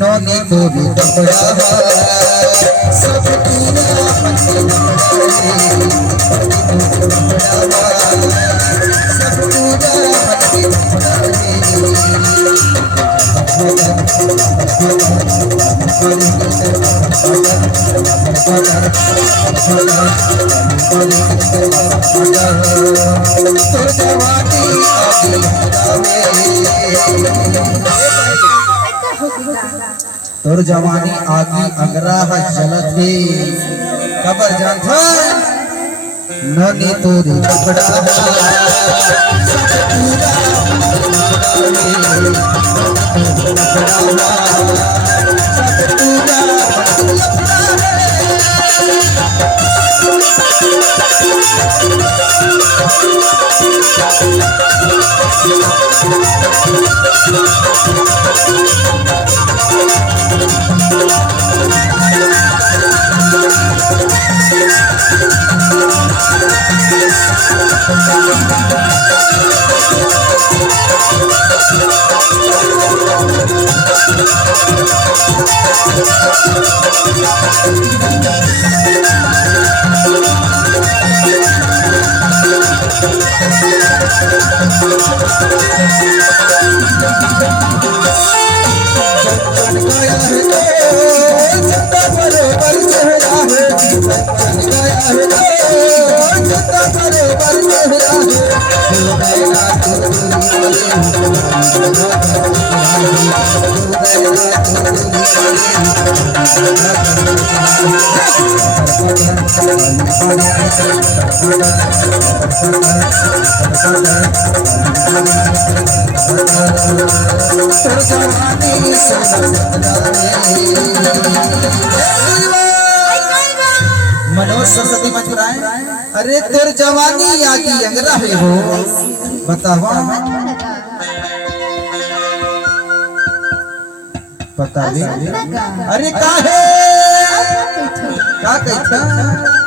नौनी तोरी कपड़ा सब पूरा सब तोर जवानी आगी अंगराह जलत है कबर जानथा ननी तोरी कपड़ा सब पूरा मनोज सरस्वती मथुराए अरे तेर जवानी आगी अंगरा है हो बतावा बता दे अरे का है का कहता